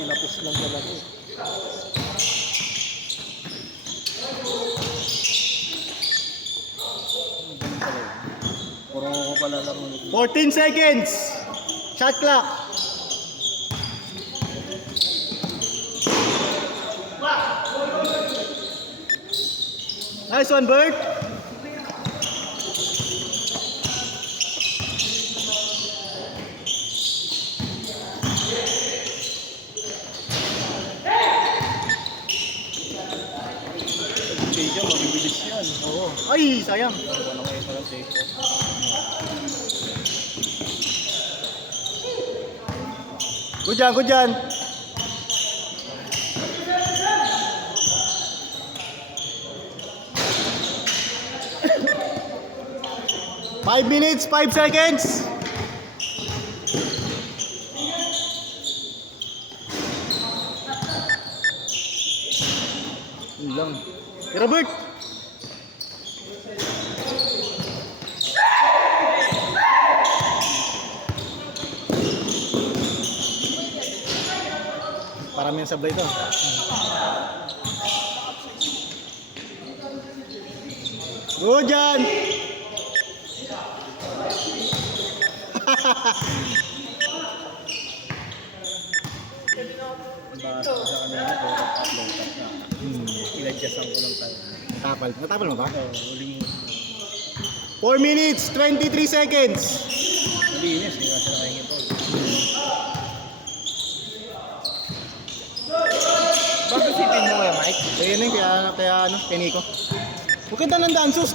Tinapos lang talaga eh. Ganun pala yun. Puro ko pala laro nito. 14 seconds. Shot clock. Nice one, Bert. Medyo mabibilis yan. Oo. Ay, sayang. Ano kayo parang take off. Good yan, good yan. Five minutes, 5 seconds. Yun lang. Robert. Parami yung sablay ito. Good yan. Basta sa kanina ko, upload up na. Inadjustan ko lang tayo. Tapal. Natapal mo ba? Huling 4 minutes, 23 seconds. malinis. Hindi kasi nakahingi po. Bakit sipin mo kaya, Mike? Kaya yun, kaya ano, piniko. Huwag ka ng sus.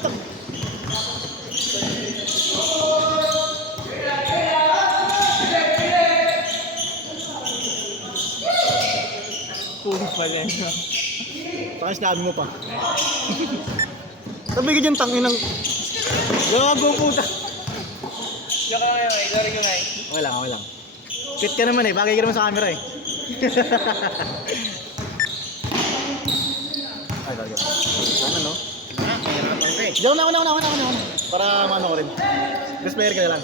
Cool pa yan. Saka sinabi mo pa. Sabi ka dyan, tangin ng... Gago puta. Diyan ka ngayon, Mike. Sorry ko, Mike. Okay lang, okay lang. Fit ka naman eh, bagay ka naman sa camera eh. Ay, bagay. Ano no? Mahirapan ka eh. Diyan na. Para mano ko rin. Best player ka na lang.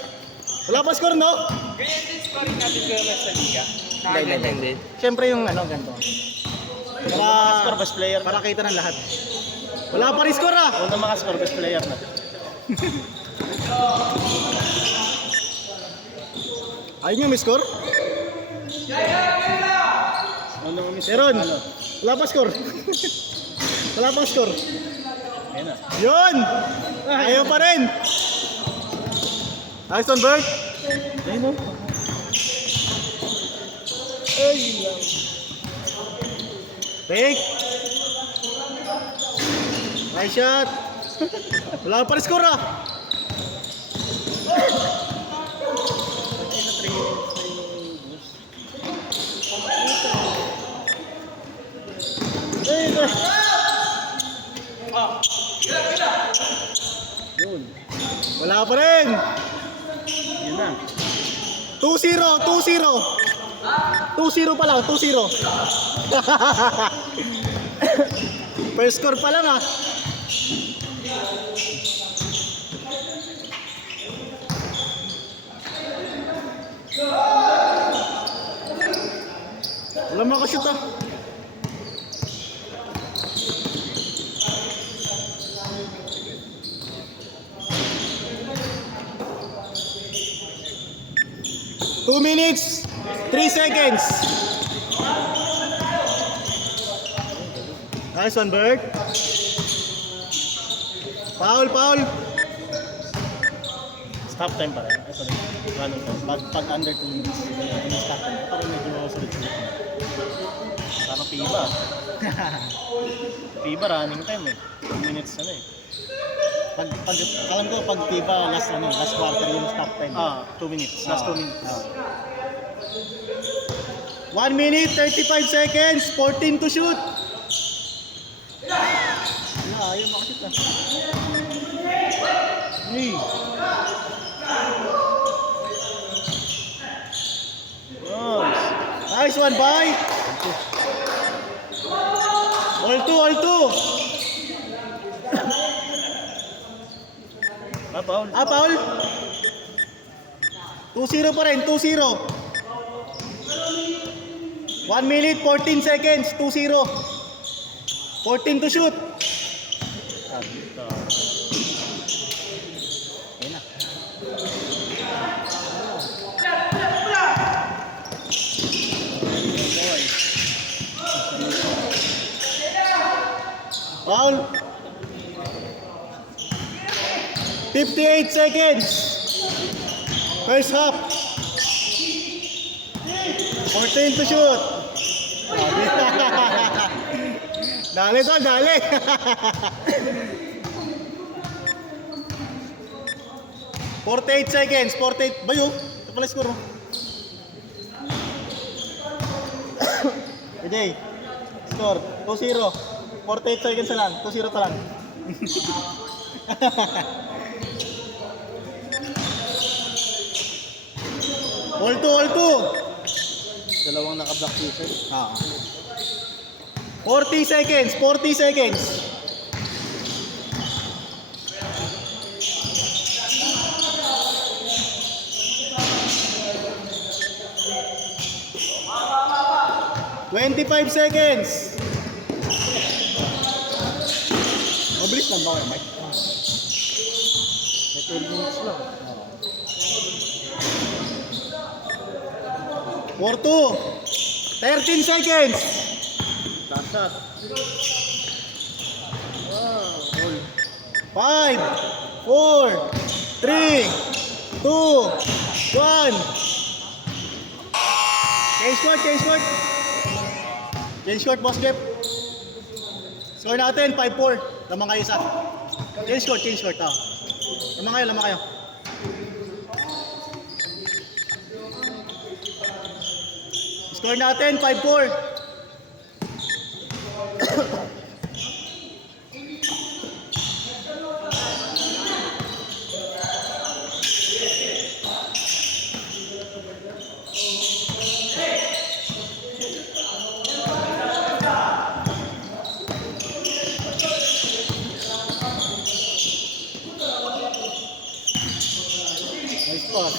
Wala pa score no? Ganyan din scoring natin kayo sa liga. Hindi. Siyempre yung ano, ganito. Makascore best player. Para kita ng lahat. Wala pa rin score ah! Kung na makascore best player na. Ayun yung may score? Ano nga miss? Meron! Wala pa score. Wala pa score. Ayan na. Yun! Ayaw pa rin! Nice one, Bert! Ayun o. Take! Nice shot! Wala pa rin score ah! Yun. Wala pa rin! Yun na. 2-0! 2-0 pa lang, 2-0. First score pa lang ah. Wala makashoot ah. Two minutes, 3 seconds. Nice one, Bert. Foul. Stop time pa rin. Ito rin. Ganun to. Pag under 2 minutes, yung stop time. Parang medyo sulit-sulit na. Parang FIBA. FIBA running time eh. 2 minutes na eh. Alam ko pag FIBA last quarter yung stop time. 2 minutes. Last 2 minutes. 1 minute, 35 seconds, 14 to shoot. Ayaw makashoot ah. Hey. Nice one, bye. All two. Paul. Paul. 2-0 pa rin, 2-0. 1 minute, 14 seconds, 2-0. 14 to shoot. Ito. Ayun na. Foul. 58 seconds. First half. 14 to shoot. Dali to, dali. 48 seconds, 48. Bayo, ito pala score. Ejay, score, 2-0. 48 seconds na lang, 2-0 pa lang. All two. Dalawang naka-block season. 40 seconds, 40 seconds. "25 seconds. Mabilis lang ba kayo, Mike? May 12 minutes lang. 4-2. 13 seconds. Shot. Wow. All. 5, 4, 3, 2, 1. Change court. Change court, Boss Jeff. Score natin, 5-4. Lamang kayo isa. Change court. Lamang kayo. Score natin, 5-4. Nice pass.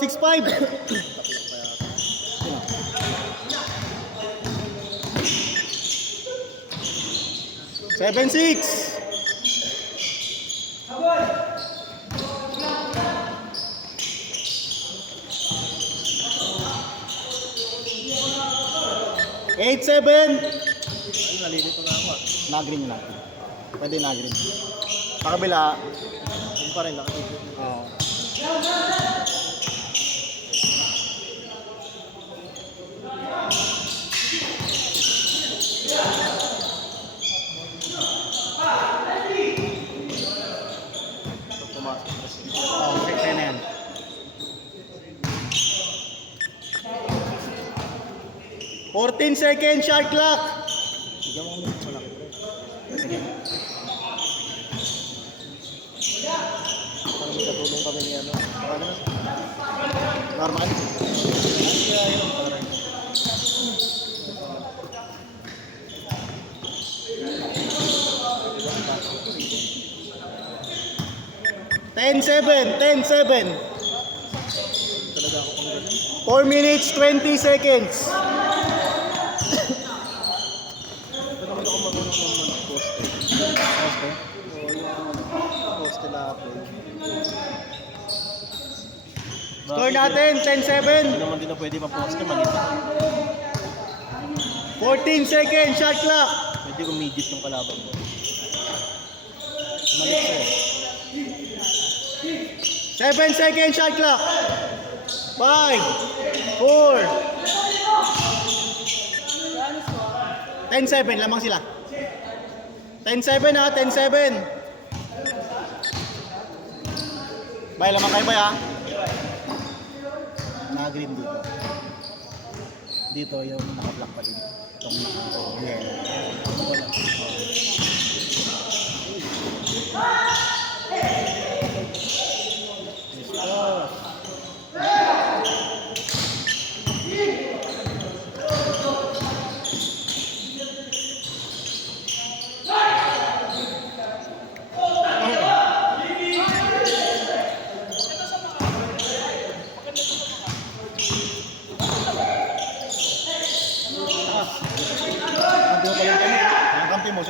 6-5. 7-6. 8-7. Ay, nalilito na ako. Nag-green na. Pwede nag-green. Sa kabila. Yun pa rin, nakatipid. Oo. Pag pumasok kasi. Kaya na yan. "14 seconds shot clock." Bigyan mo kami sa laki. Parang may katulong kami ni ano. Parang na. Normal. Kaya yun. Parang. 10-7. Talaga ako kung ganun. 4 minutes, 20 seconds. Ito naman ako marunong ng poste. Okay. So, yung poste na upload. Score natin, 10-7. Hindi naman din na pwede ma-poste, maliit. 14 seconds shot clock. Pwede umidit yung kalaban mo. Maliit siya eh. 7 seconds shot clock. 5, 4. 10-7, lamang sila. 10-7 ha, 10-7. Bay, lamang kayo bay ha. Naka-green dito. Dito yung naka-black pa din. Itong naka-yellow.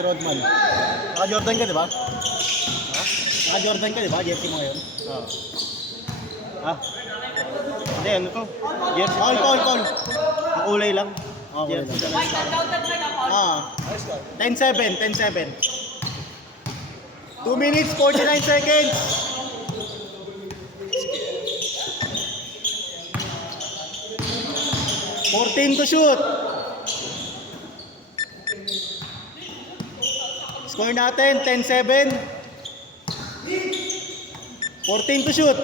si Rodman. Naka-Jordan ka, di ba? Ha? Naka-Jordan ka, di ba? Jersey mo ngayon. Ah. Ah. Hindi, ano to? Jersey. Paul. Ang kulay lang. Okay. Jersey talaga. 10-7. 2 minutes, 49 seconds. $14 to shoot. Score natin, 10-7. 14 to shoot.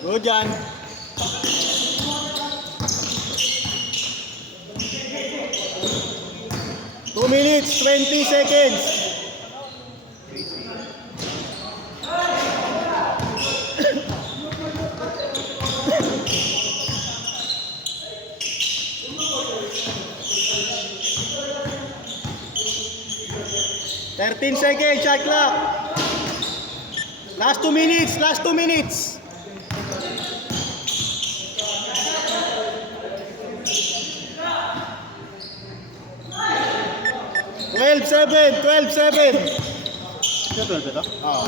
Good yan. 2 minutes, 20 seconds. Thirteen seconds, shot clock. Last 2 minutes. 12-7. Ito, 12 ito? Ah.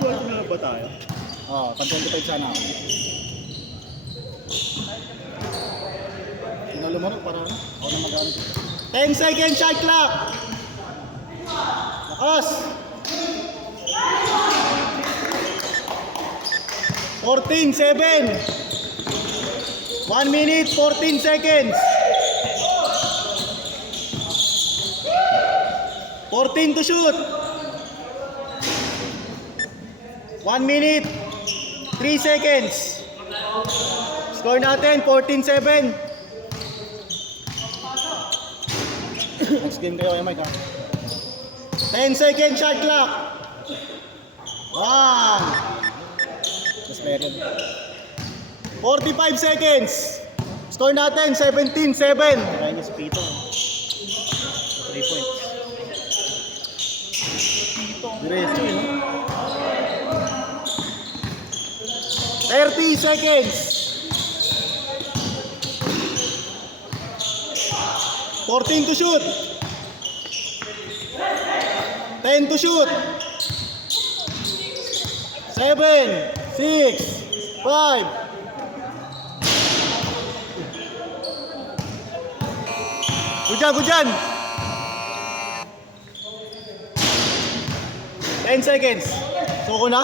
Na ba tayo? Pag 25 sana ako. Sino lumarap para ano? Ako na mag-ano. 10 seconds shot clock. Lakas. 14-7. 1 minute, 14 seconds. 14 to shoot. 1 minute, 3 seconds. Score natin, 14-7. Next game kayo kay Mike, ha? 10 seconds shot clock. 1. Mas meron. 45 seconds. Score natin, 17-7. Kaya niya si Pito. 3 points. Diretso yun, no? 30 seconds. 14 to shoot. 10 to shoot. 7, 6, 5. Good dyan. 10 seconds. Suko na?